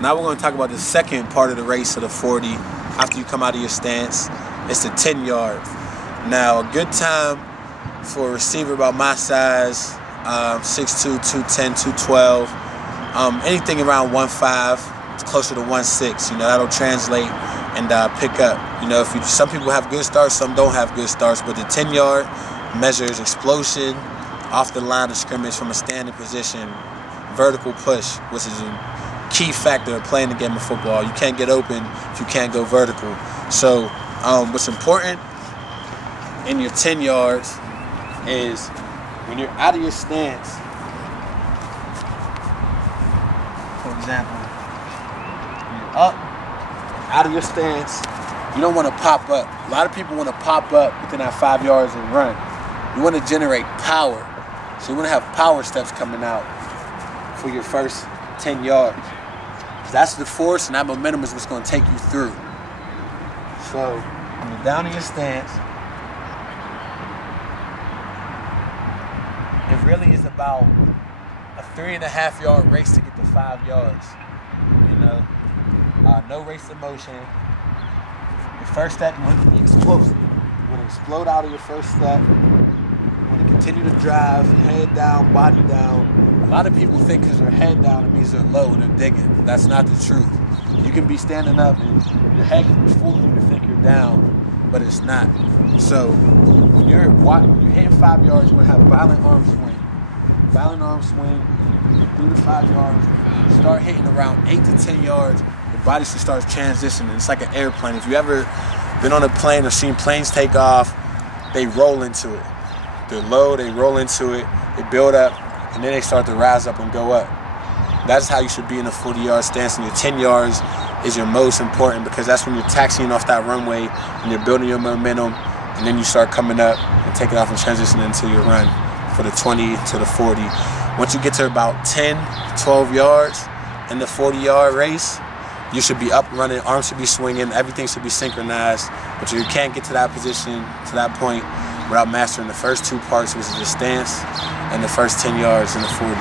Now we're going to talk about the second part of the race of the 40. After you come out of your stance, it's the 10 yards. Now, a good time for a receiver about my size, 6'2", 210, 212, anything around 1.5, it's closer to 1.6. You know, that'll translate and pick up. You know, some people have good starts, some don't have good starts, but the 10-yard measures explosion off the line of scrimmage from a standing position, vertical push, which is a key factor of playing the game of football. You can't get open if you can't go vertical. So what's important in your 10 yards is when you're out of your stance, for example, when you're up and out of your stance, you don't want to pop up. A lot of people want to pop up within that 5 yards and run. You want to generate power. So you want to have power steps coming out for your first 10 yards. That's the force, and that momentum is what's going to take you through. So when you're down in your stance, it really is about a 3.5 yard race to get to 5 yards. You know, no race of motion. Your first step, you want to be explosive. You want to explode out of your first step. You want to continue to drive, head down, body down. A lot of people think because they're head down, it means they're low and they're digging. That's not the truth. You can be standing up and your head can be fooling you to think you're down, but it's not. So when you're hitting 5 yards, you're going to have violent arm swing. Violent arm swing through the 5 yards. You start hitting around 8 to 10 yards, your body should start transitioning. It's like an airplane. If you ever been on a plane or seen planes take off, they roll into it. They're low, they roll into it, they build up, and then they start to rise up and go up. That's how you should be in a 40-yard stance, and your 10 yards is your most important because that's when you're taxiing off that runway and you're building your momentum, and then you start coming up and taking off and transitioning into your run for the 20 to the 40. Once you get to about 10, 12 yards in the 40-yard race, you should be up running, arms should be swinging, everything should be synchronized, but you can't get to that position, to that point, without mastering the first two parts, which is the stance and the first 10 yards in the 40.